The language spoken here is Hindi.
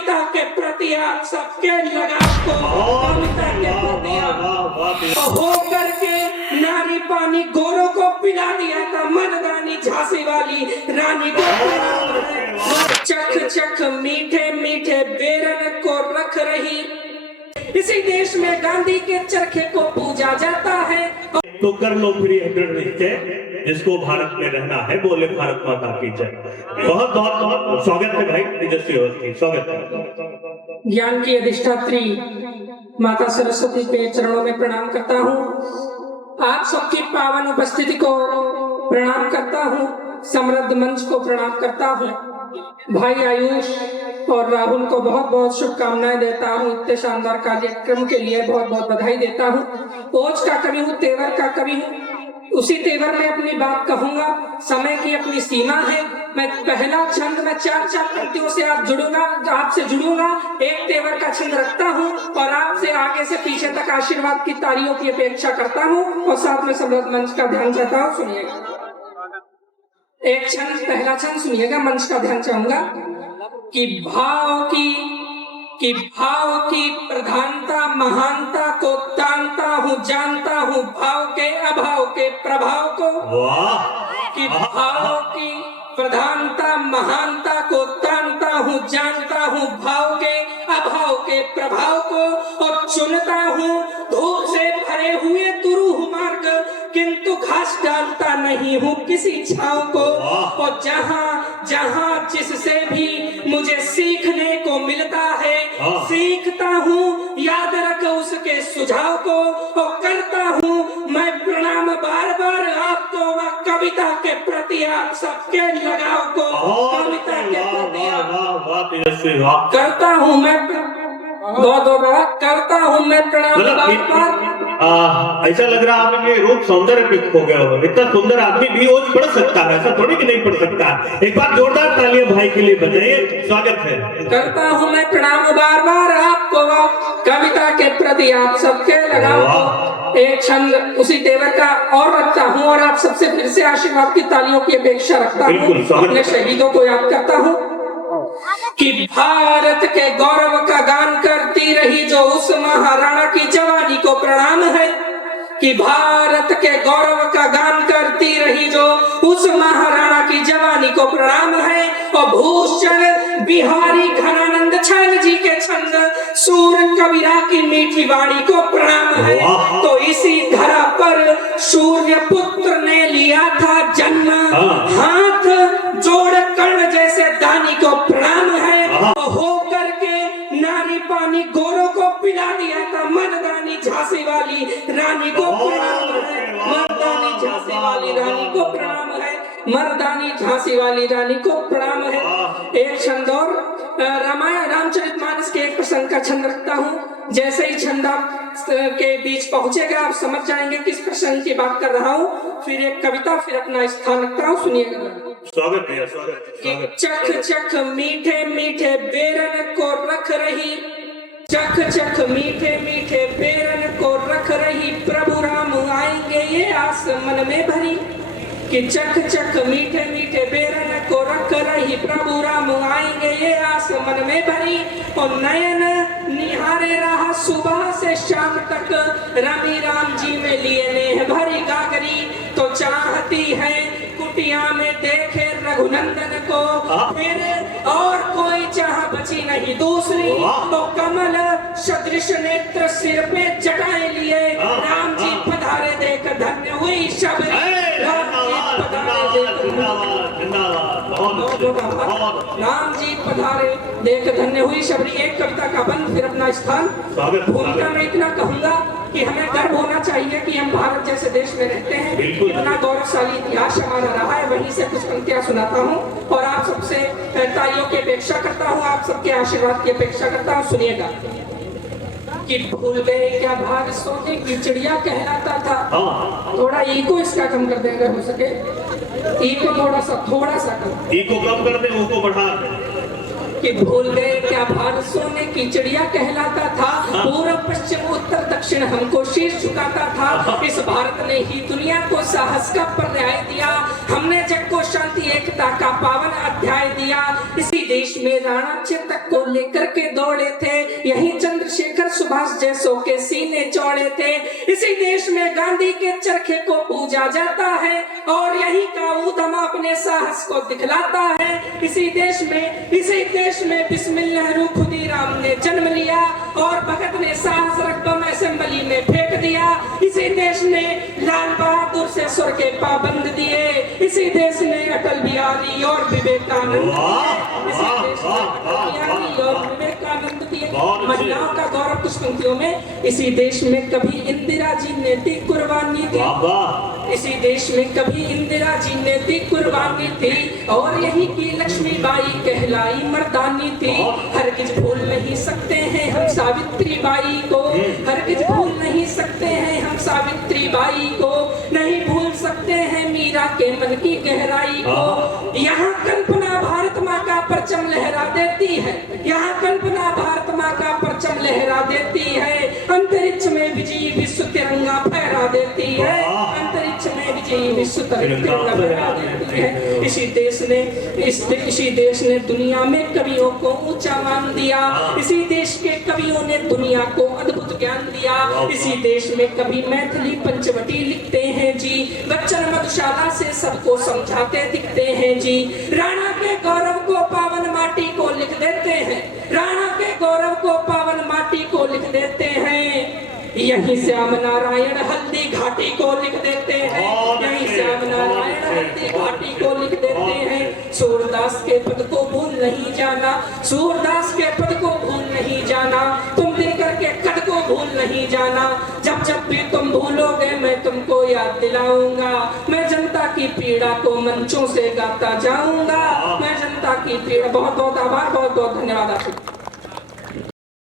कविता के प्रति आप सबके लगाव को, कविता के प्रति होकर के नारी पानी गोरों को पिला दिया था मर्दानी झांसी वाली रानी को। चख चख मीठे मीठे बेरन को रख रही, इसी देश में गांधी के चरखे को पूजा जाता है। तो कर लो फ्री दृढ़ निश्चय, जिसको भारत में रहना है बोले भारत माता की जय। बहुत बहुत स्वागत है भाई तेजस्वी अवस्थी, स्वागत है। ज्ञान की अधिष्ठात्री माता सरस्वती के चरणों में प्रणाम करता हूँ। आप सबकी पावन उपस्थिति को प्रणाम करता हूँ। समृद्ध मंच को प्रणाम करता हूँ। भाई आयुष और राहुल को बहुत बहुत शुभकामनाएं देता हूँ। इतने शानदार कार्यक्रम के लिए बहुत बहुत बधाई देता हूँ। ओज का कवि हूँ, तेवर का कवि हूँ, उसी तेवर में अपनी बात कहूंगा। समय की अपनी सीमा है। मैं पहला छंद में चार पंक्तियों से आपसे जुड़ूंगा। एक तेवर का छंद रखता हूँ और आपसे आगे से पीछे तक आशीर्वाद की तालियों की अपेक्षा करता हूँ और साथ में समृद्ध मंच का ध्यान चाहता हूँ। सुनिएगा एक छंद, पहला छंद सुनिएगा, मंच का ध्यान चाहूंगा कि भाव की प्रधानता महानता को तानता हूँ, जानता हूँ भाव के अभाव के प्रभाव को। कि भाव की प्रधानता महानता को तानता हूँ, जानता हूँ भाव के अभाव के प्रभाव को, और चुनता हूँ धूप से भरे हुए तुरु मार्ग, किंतु घास डालता नहीं हूँ किसी छांव को। और जहाँ जहाँ जिससे भी मुझे सीखने को मिलता है, सीखता हूँ, याद रख उसके सुझाव को, और करता हूँ मैं प्रणाम बार बार आपको व कविता के प्रति आप सबके लगाव को, कविता के प्रति करता हूँ मैं करता हूँ मैं प्रणाम बार बार। ऐसा लग रहा है आपके रूप सौंदर्य पे खो गया हो। इतना सुंदर आदमी भी ओज पढ़ सकता है, ऐसा थोड़ी कि नहीं पढ़ सकता। एक बार जोरदार तालियां भाई के लिए बजाइए, स्वागत है। करता हूँ मैं प्रणाम बार बार आपको कविता के प्रति आप सबके लगाव। एक छंद उसी तेवर का और रखता हूँ और आप सबसे फिर से आशीर्वाद की तालियों की अपेक्षा रखता हूँ। अपने शहीदों को याद करता हूँ कि भारत के गौरव का गान करती रही जो उस महाराणा की जवानी को प्रणाम है। कि भारत के गौरव का गान करती रही जो उस महाराणा की जवानी को प्रणाम है। और भूषण बिहारी घनानंद छैल जी के छंद सूर कबीरा की मीठी वाणी को प्रणाम है। तो इसी धरा पर सूर्य पुत्र ने लिया था जन्म, हाथ जोड़ कर्ण जैसे दानी को प्रणाम है। होकर के नारी पानी गोरों को पिला दिया था मर्दानी झांसी वाली रानी को प्रणाम है। मर्दानी झांसी वाली रानी को प्रणाम है। मर्दानी झांसी वाली रानी को प्रणाम है। एक छंद और रामायण रामचरितमानस के एक प्रसंग का छंद रखता हूँ। जैसे ही छंद के बीच पहुंचेगा आप समझ जाएंगे किस प्रसंग की बात कर रहा हूँ। फिर एक कविता, फिर अपना स्थान रखता हूँ, सुनिएगा। स्वागत है, स्वागत। चख चख मीठे मीठे बेरन को रख रही, चख चख मीठे मीठे बेरन को रख रही, प्रभु राम आएंगे ये आस मन में भरी। कि चख चख मीठे मीठे बेरन को रख रही, प्रभु राम आएंगे ये आस मन में भरी। और नयन निहारे रहा सुबह से शाम तक, रवि राम जी में लिए नेह भरी गागरी। तो चाहती है कुटिया में देखे रघुनंदन को, फिर और कोई चाह बची नहीं दूसरी। तो कमल सदृश नेत्र सिर पे जटाए लिए, राम जी पधारे देख धन्य हुई शबरी। राम जी पधारे देख धन्य हुई शबरी। एक कविता का बंद, फिर अपना स्थान। भूमिका में इतना कहूंगा कि हमें गर्व होना चाहिए कि हम भारत जैसे देश में रहते हैं। इतना गौरवशाली इतिहास हमारा रहा है। वहीं से कुछ पंक्तियां सुनाता हूँ और आप सबसे तालियों की अपेक्षा करता हूँ, आप सबके आशीर्वाद की अपेक्षा करता हूँ। सुनिएगा कि भूल गए क्या भाग सोचे की चिड़िया कहलाता था। थोड़ा ईको इसका कम कर देंगे हो सके, ईको थोड़ा सा कम, ईको कम कर दे, ऊको बढ़ा दे। कि भूल गए क्या भारत सोने की चिड़िया कहलाता था, पूर्व पश्चिम उत्तर दक्षिण हमको शीश झुकाता था। इस भारत ने ही दुनिया को साहस का पर्याय दिया, हमने जग को शांति एकता का पावन अध्याय दिया। इसी देश में राणा चित्त को लेकर के दौड़े थे, यही चंद्रशेखर सुभाष जैसों के सीने चौड़े थे। इसी देश में गांधी के चरखे को पूजा जाता है और यही का ऊधम अपने साहस को दिखलाता है। इसी देश में बिस्मिल्लाह नेहरू खुदीराम ने जन्म लिया और भगत ने साहस रख बम असेंबली में फेंक दिया। इसी देश ने लाल बहादुर से सुर के पाबंद दिए। इसी देश ने अटल बिहारी और विवेकानंद दिए। महिलाओं का गौरव कुछ पंक्तियों में। इसी देश में कभी इंदिरा जी ने दी कुर्बानी दी, इसी देश में कभी इंदिरा जी ने दी कुर्बानी थी और यही की लक्ष्मीबाई कहलाई मर्दानी थी। हरगिज भूल नहीं सकते हैं हम सावित्री बाई को, हरगिज भूल नहीं सकते हैं हम सावित्री बाई को, नहीं भूल सकते हैं मीरा के मन की गहराई को। यहाँ कल्पना भारत माँ का परचम लहरा देती है, यहाँ कल्पना भारत माँ का परचम लहरा देती है। अंतरिक्ष में विजयी विश्व तिरंगा फहरा देती है, अंतरिक्ष में विजयी विश्व तिरंगा फहरा देती है। इसी देश ने दुनिया में कवियों को ऊंचा मान दिया, इसी देश के कवियों ने दुनिया को अद्भुत ज्ञान दिया। इसी देश में कभी मैथिली पंचवटी लिखते हैं जी, बच्चन मधुशाला से सबको समझाते दिखते हैं जी। राणा के गौरव को पावन माटी को लिख देते हैं, राणा के गौरव को पावन माटी को लिख देते हैं। यही श्याम नारायण हल्दी घाटी को लिख देते हैं, यही श्याम नारायण हल्दी घाटी को लिख देते हैं। सूरदास के पद को भूल नहीं जाना, सूरदास के पद को भूल नहीं जाना, तुम दिनकर के कद को भूल नहीं जाना। जब जब भी तुम भूलोगे मैं तुमको याद दिलाऊंगा, मैं जनता की पीड़ा को मंचों से गाता जाऊंगा, मैं जनता की पीड़ा। बहुत बहुत आभार, बहुत बहुत धन्यवाद आपको।